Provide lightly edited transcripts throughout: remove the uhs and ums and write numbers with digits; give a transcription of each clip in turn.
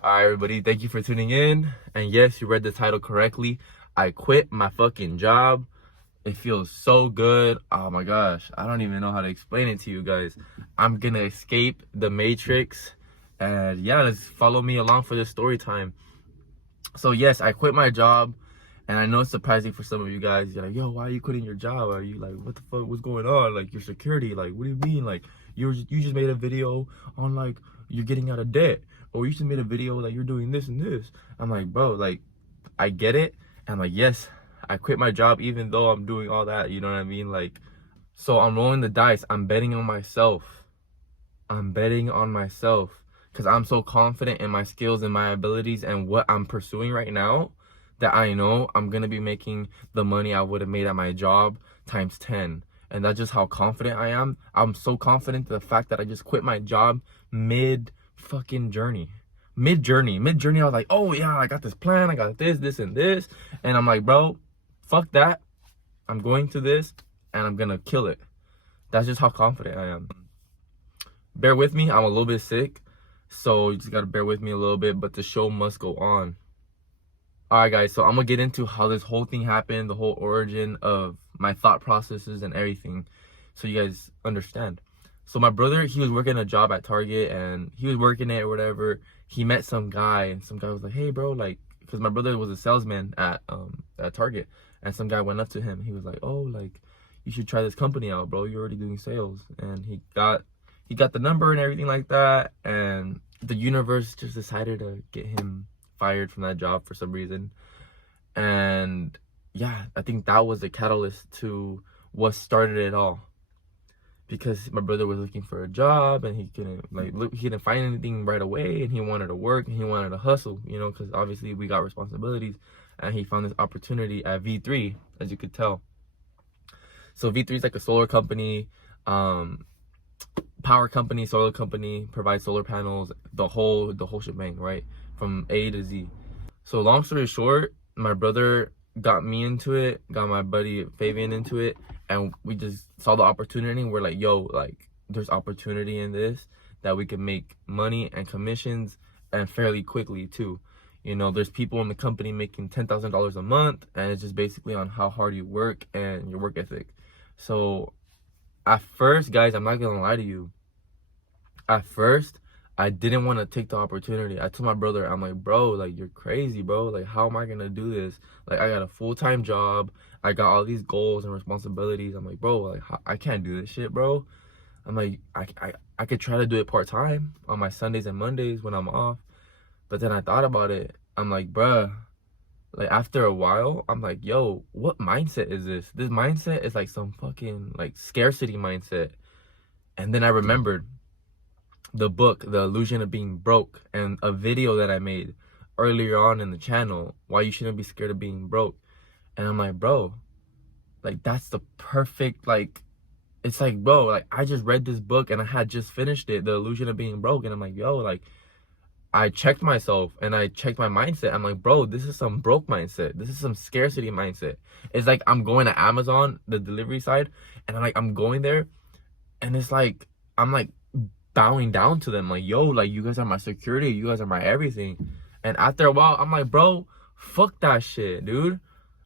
Alright, everybody, thank you for tuning in. And yes, you read the title correctly. I quit my fucking job. It feels so good. Oh my gosh, I don't even know how to explain it to you guys. I'm gonna escape the Matrix. And yeah, let's follow me along for this story time. So yes, I quit my job. And I know it's surprising for some of you guys. You're like, yo, why are you quitting your job? Are you like, what the fuck, what's going on? Like, your security, like, what do you mean? Like, you just made a video on like you're getting out of debt, or you just made a video that you're doing this and this. I'm like, bro, like, I get it. And I'm like, yes, I quit my job even though I'm doing all that. You know what I mean? Like, so I'm rolling the dice. I'm betting on myself. I'm betting on myself because I'm so confident in my skills and my abilities and what I'm pursuing right now that I know I'm gonna be making the money I would have made at my job times 10. And that's just how confident I am. I'm so confident to the fact that I just quit my job mid fucking journey. Mid journey, I was like, oh yeah, I got this plan, I got this, and this. And I'm like, bro, fuck that. I'm going to this and I'm gonna kill it. That's just how confident I am. Bear with me, I'm a little bit sick, so you just gotta bear with me a little bit, but the show must go on. Alright guys, so I'm gonna get into how this whole thing happened, the whole origin of my thought processes and everything, so you guys understand. So my brother, he was working a job at Target, and he was working it or whatever. He met some guy, and some guy was like, hey bro, like, because my brother was a salesman at Target, and some guy went up to him. He was like, oh, like, you should try this company out, bro, you're already doing sales. And he got the number and everything like that, and the universe just decided to get him fired from that job for some reason. And yeah, I think that was the catalyst to what started it all, because my brother was looking for a job and he didn't find anything right away, and he wanted to work and he wanted to hustle, you know, because obviously we got responsibilities. And he found this opportunity at V3, as you could tell. So V3 is like a solar company, power company, solar company, provides solar panels, the whole shebang, right, from A to Z. So long story short, my brother got me into it, got my buddy Fabian into it, and we just saw the opportunity. We're like, yo, like, there's opportunity in this that we can make money and commissions, and fairly quickly too. You know, there's people in the company making $10,000 a month, and it's just basically on how hard you work and your work ethic. So at first, guys, I'm not gonna lie to you, at first I didn't want to take the opportunity. I told my brother, I'm like, bro, like, you're crazy, bro. Like, how am I gonna do this? Like, I got a full-time job, I got all these goals and responsibilities. I'm like, bro, like, I can't do this shit, bro. I'm like, I could try to do it part-time on my Sundays and Mondays when I'm off. But then I thought about it. I'm like, bruh, like, after a while, I'm like, yo, what mindset is this? This mindset is like some fucking like scarcity mindset. And then I remembered the book, The Illusion of Being Broke, and a video that I made earlier on in the channel, why you shouldn't be scared of being broke. And I'm like, bro, like, that's the perfect, like, it's like, bro, like, I just read this book and I had just finished it, The Illusion of Being Broke. And I'm like, yo, like, I checked myself and I checked my mindset. I'm like, bro, this is some broke mindset. This is some scarcity mindset. It's like I'm going to Amazon, the delivery side, and I'm going there, and it's like I'm like bowing down to them, like, yo, like, you guys are my security, you guys are my everything. And after a while, I'm like, bro, fuck that shit, dude.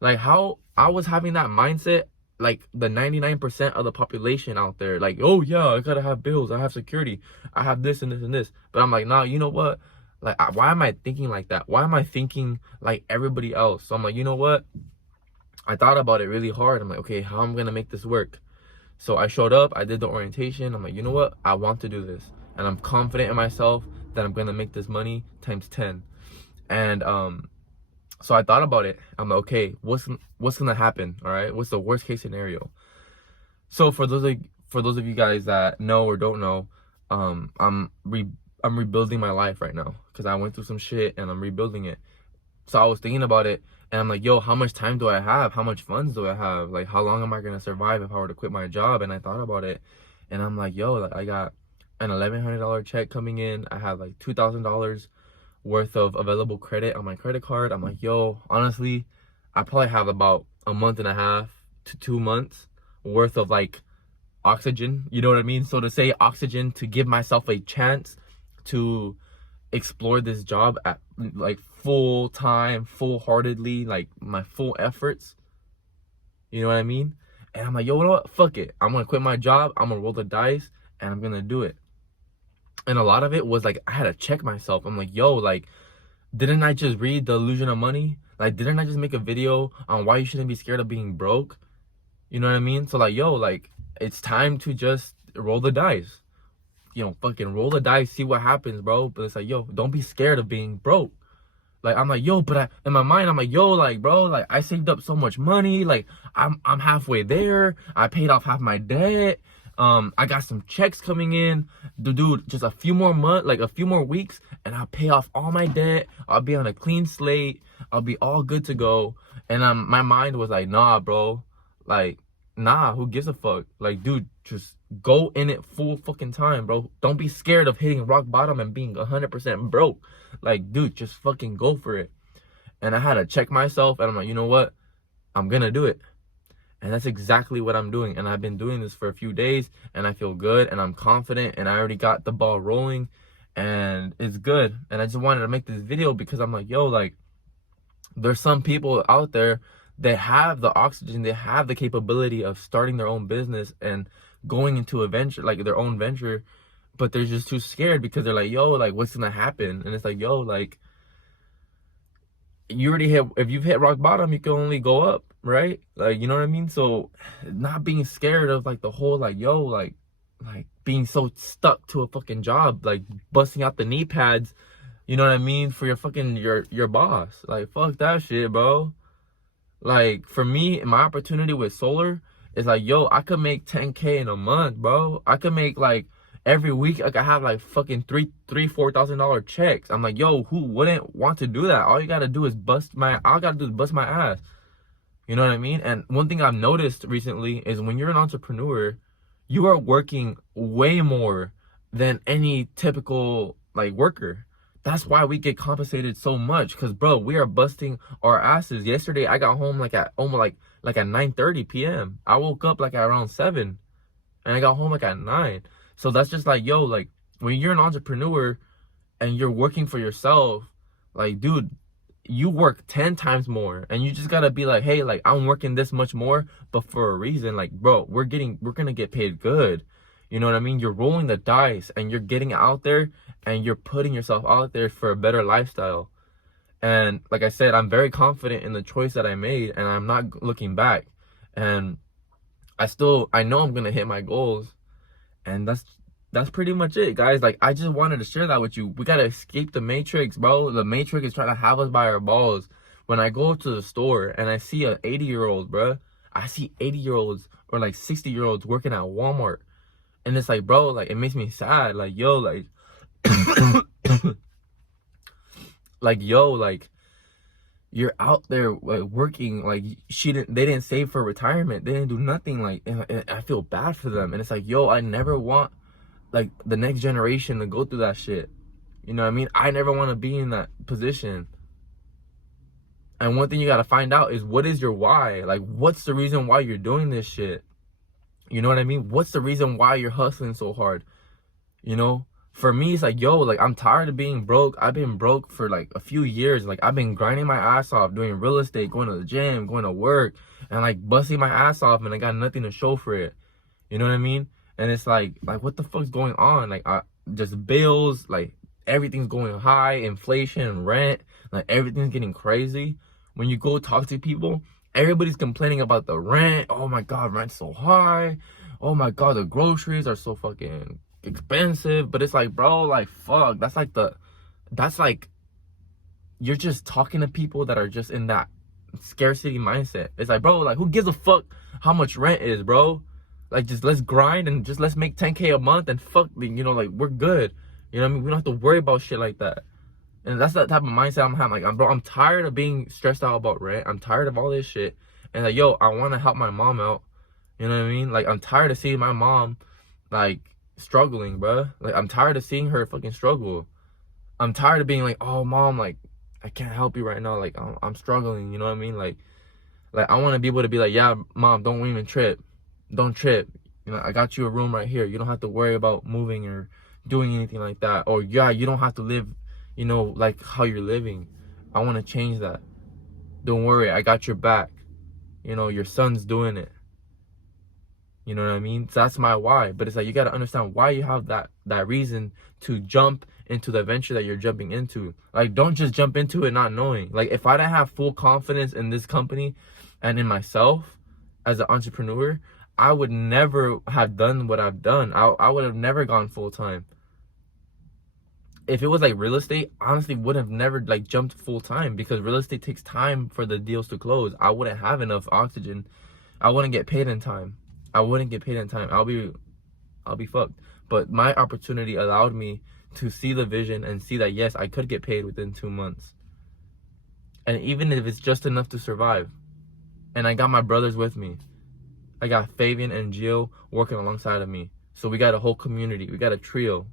Like, how I was having that mindset, like the 99% of the population out there, like, oh yeah, I gotta have bills, I have security, I have this and this and this. But I'm like, nah, you know what, like, why am I thinking like that? Why am I thinking like everybody else? So I'm like, you know what, I thought about it really hard. I'm like, okay, how am I gonna make this work? So I showed up, I did the orientation. I'm like, you know what, I want to do this, and I'm confident in myself that I'm gonna make this money times 10. And so I thought about it. I'm like, okay, what's gonna happen? All right, what's the worst case scenario? So for those of you guys that know or don't know, I'm rebuilding my life right now, because I went through some shit and I'm rebuilding it. So I was thinking about it, and I'm like, yo, how much time do I have? How much funds do I have? Like, how long am I gonna survive if I were to quit my job? And I thought about it, and I'm like, yo, like, I got an $1,100 check coming in. I have like $2,000 worth of available credit on my credit card. I'm like, yo, honestly, I probably have about a month and a half to 2 months worth of like oxygen, you know what I mean? So to say oxygen, to give myself a chance to explore this job at like full time, full-heartedly, like my full efforts. You know what I mean? And I'm like, yo, you know what? Fuck it. I'm gonna quit my job. I'm gonna roll the dice and I'm gonna do it. And a lot of it was like I had to check myself. I'm like, yo, like, didn't I just read The Illusion of Money? Like, didn't I just make a video on why you shouldn't be scared of being broke? You know what I mean? So like, yo, like, it's time to just roll the dice. You know, fucking roll the dice, see what happens, bro. But it's like, yo, don't be scared of being broke. Like, I'm like, yo, but in my mind, I'm like, yo, like, bro, like, I saved up so much money. Like, I'm halfway there. I paid off half my debt. I got some checks coming in. Dude, just a few more months, like a few more weeks, and I'll pay off all my debt. I'll be on a clean slate. I'll be all good to go. And my mind was like, nah, bro. Like, nah, who gives a fuck? Like, dude, just go in it full fucking time, bro. Don't be scared of hitting rock bottom and being 100% broke. Like, dude, just fucking go for it. And I had to check myself, and I'm like, you know what? I'm gonna do it. And that's exactly what I'm doing. And I've been doing this for a few days, and I feel good, and I'm confident, and I already got the ball rolling, and it's good. And I just wanted to make this video because I'm like, yo, like, there's some people out there that have the oxygen, they have the capability of starting their own business and going into a venture, like their own venture, but they're just too scared because they're like, yo, like, what's gonna happen? And it's like, yo, like, you already hit, if you've hit rock bottom, you can only go up, right? Like, you know what I mean? So not being scared of like the whole, like, yo, like being so stuck to a fucking job, like busting out the knee pads, you know what I mean, for your fucking your boss. Like, fuck that shit, bro. Like, for me, my opportunity with solar is like, yo, I could make 10K in a month, bro. I could make like every week, like, I have like fucking $4,000 checks. I'm like, yo, who wouldn't want to do that? All you gotta do is bust my ass. You know what I mean? And one thing I've noticed recently is when you're an entrepreneur, you are working way more than any typical like worker. That's why we get compensated so much, because bro, we are busting our asses. Yesterday I got home like at almost like at 9:30 p.m. I woke up like at around 7 and I got home like at 9. So that's just like, yo, like, when you're an entrepreneur and you're working for yourself, like, dude, you work 10 times more, and you just gotta be like, hey, like, I'm working this much more, but for a reason. Like, bro, we're gonna get paid good. You know what I mean? You're rolling the dice and you're getting out there and you're putting yourself out there for a better lifestyle. And like I said, I'm very confident in the choice that I made, and I'm not looking back. And I know I'm gonna hit my goals. And that's pretty much it, guys. Like, I just wanted to share that with you. We gotta escape the matrix, bro. The matrix is trying to have us by our balls. When I go to the store and I see an 80-year-old, bro, I see 80-year-olds or like 60-year-olds working at Walmart, and it's like, bro, like, it makes me sad. Like, yo, like, like, yo, like, you're out there like working, like, they didn't save for retirement, they didn't do nothing, like, and I feel bad for them. And it's like, yo, I never want like the next generation to go through that shit. You know what I mean? I never want to be in that position. And one thing you got to find out is, what is your why? Like, what's the reason why you're doing this shit? You know what I mean? What's the reason why you're hustling so hard? You know, for me, it's like, yo, like, I'm tired of being broke. I've been broke for like a few years. Like, I've been grinding my ass off, doing real estate, going to the gym, going to work, and like busting my ass off, and I got nothing to show for it. You know what I mean? And it's like what the fuck's going on? Like, just bills, like, everything's going high, inflation, rent, like, everything's getting crazy. When you go talk to people, everybody's complaining about the rent. Oh my God, rent's so high. Oh my God, the groceries are so fucking expensive. But it's like, bro, like, fuck, that's like you're just talking to people that are just in that scarcity mindset. It's like, bro, like, who gives a fuck how much rent is, bro? Like, just let's grind and just let's make 10K a month and fuck, you know, like, we're good. You know what I mean? We don't have to worry about shit like that. And that's the type of mindset I'm having. Like, I'm tired of being stressed out about rent. I'm tired of all this shit. And like, yo, I want to help my mom out. You know what I mean? Like, I'm tired of seeing my mom, like, struggling, bruh. Like, I'm tired of seeing her fucking struggle. I'm tired of being like, oh, mom, like, I can't help you right now. Like, I'm struggling. You know what I mean? Like, I want to be able to be like, yeah, mom, don't even trip. Don't trip. You know, I got you a room right here. You don't have to worry about moving or doing anything like that. Or, yeah, you don't have to live you know, like how you're living. I want to change that. Don't worry, I got your back. You know, your son's doing it. You know what I mean? So that's my why. But it's like, you got to understand why you have that reason to jump into the venture that you're jumping into. Like, don't just jump into it not knowing. Like, if I didn't have full confidence in this company and in myself as an entrepreneur, I would never have done what I've done. I would have never gone full time. If it was like real estate, honestly would have never like jumped full time, because real estate takes time for the deals to close. I wouldn't have enough oxygen. I wouldn't get paid in time. I'll be fucked. But my opportunity allowed me to see the vision and see that yes, I could get paid within 2 months. And even if it's just enough to survive. And I got my brothers with me. I got Fabian and Gio working alongside of me. So we got a whole community. We got a trio.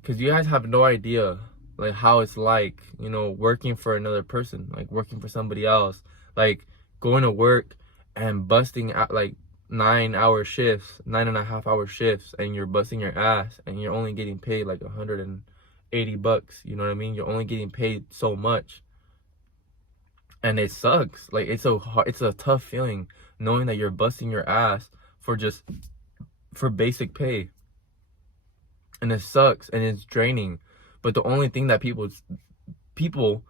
Because you guys have no idea like how it's like, you know, working for another person, like working for somebody else, like going to work and busting out like 9-hour shifts, 9.5-hour shifts, and you're busting your ass and you're only getting paid like $180. You know what I mean? You're only getting paid so much. And it sucks. Like, it's a tough feeling knowing that you're busting your ass for basic pay. And it sucks and it's draining. But the only thing that people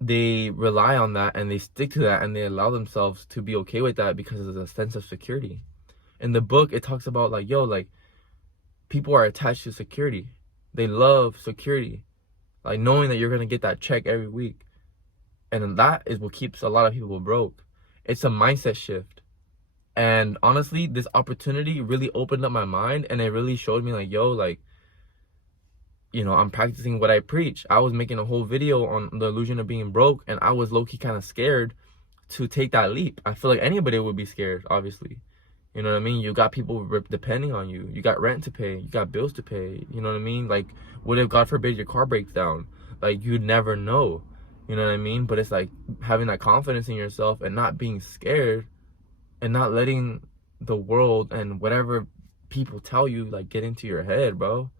they rely on that and they stick to that and they allow themselves to be okay with that because of the sense of security. In the book, it talks about like, yo, like people are attached to security. They love security. Like knowing that you're going to get that check every week. And that is what keeps a lot of people broke. It's a mindset shift. And honestly, this opportunity really opened up my mind, and it really showed me like, yo, like, you know, I'm practicing what I preach. I was making a whole video on the illusion of being broke, and I was low-key kind of scared to take that leap. I feel like anybody would be scared, obviously. You know what I mean? You got people depending on you. You got rent to pay. You got bills to pay. You know what I mean? Like, what if, God forbid, your car breaks down? Like, you'd never know. You know what I mean? But it's like having that confidence in yourself and not being scared and not letting the world and whatever people tell you like get into your head, bro.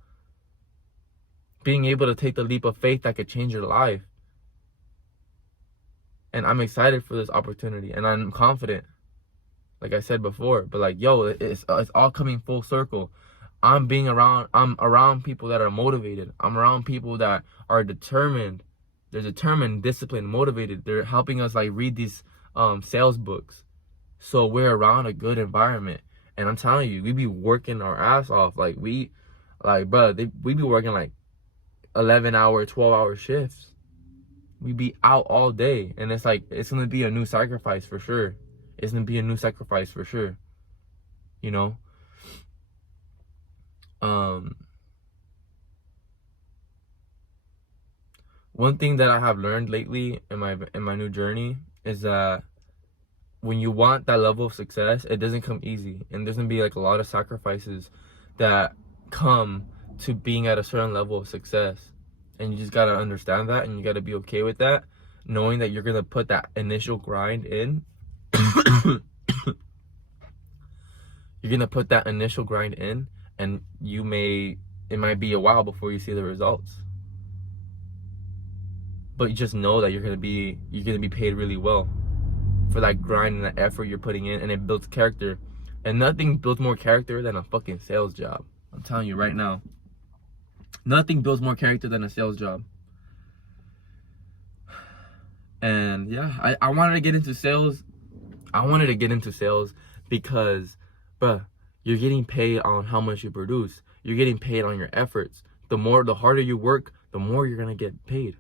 Being able to take the leap of faith that could change your life. And I'm excited for this opportunity and I'm confident, like I said before. But like, yo, it's all coming full circle. I'm around people that are motivated. I'm around people that are determined. They're determined, disciplined, motivated. They're helping us like read these sales books. So we're around a good environment. And I'm telling you, we be working our ass off. Like we be working like 11-hour, 12-hour shifts. We be out all day. And it's like, it's going to be a new sacrifice for sure. It's going to be a new sacrifice for sure. You know? One thing that I have learned lately in my new journey is that when you want that level of success, it doesn't come easy. And there's going to be like a lot of sacrifices that come to being at a certain level of success. And you just got to understand that, and you got to be okay with that, knowing that you're going to put that initial grind in. You're going to put that initial grind in, and it might be a while before you see the results. But you just know that you're gonna be paid really well for that grind and that effort you're putting in, and it builds character. And nothing builds more character than a fucking sales job. I'm telling you right now. Nothing builds more character than a sales job. And yeah, I wanted to get into sales. I wanted to get into sales because, bruh, you're getting paid on how much you produce. You're getting paid on your efforts. The harder you work, the more you're gonna get paid.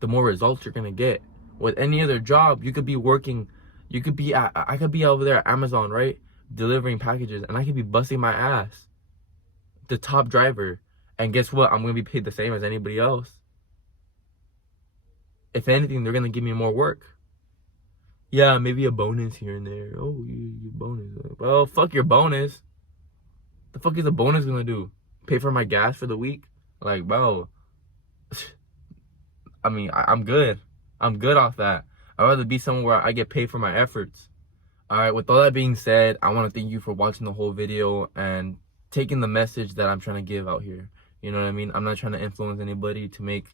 The more results you're gonna get. With any other job, you could be working, I could be over there at Amazon, right? Delivering packages, and I could be busting my ass. The top driver. And guess what? I'm gonna be paid the same as anybody else. If anything, they're gonna give me more work. Yeah, maybe a bonus here and there. Oh, your bonus. Well, fuck your bonus. The fuck is a bonus gonna do? Pay for my gas for the week? Like, bro. I mean, I'm good. I'm good off that. I'd rather be somewhere where I get paid for my efforts. Alright, with all that being said, I want to thank you for watching the whole video and taking the message that I'm trying to give out here. You know what I mean? I'm not trying to influence anybody to make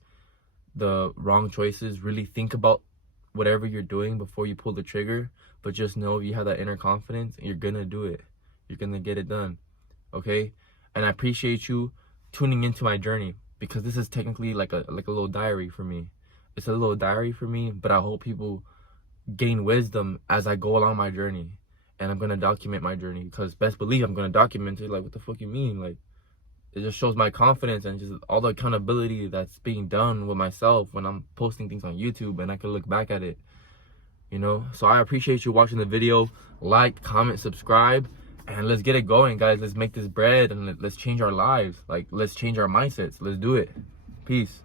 the wrong choices. Really think about whatever you're doing before you pull the trigger, but just know if you have that inner confidence, you're gonna do it. You're gonna get it done. Okay? And I appreciate you tuning into my journey, because this is technically like a little diary for me. It's a little diary for me, but I hope people gain wisdom as I go along my journey. And I'm gonna document my journey, because best believe I'm gonna document it. Like, what the fuck you mean? Like, it just shows my confidence and just all the accountability that's being done with myself when I'm posting things on YouTube, and I can look back at it, you know? So I appreciate you watching the video. Like, comment, subscribe, and let's get it going, guys. Let's make this bread and let's change our lives. Like, let's change our mindsets. Let's do it. Peace.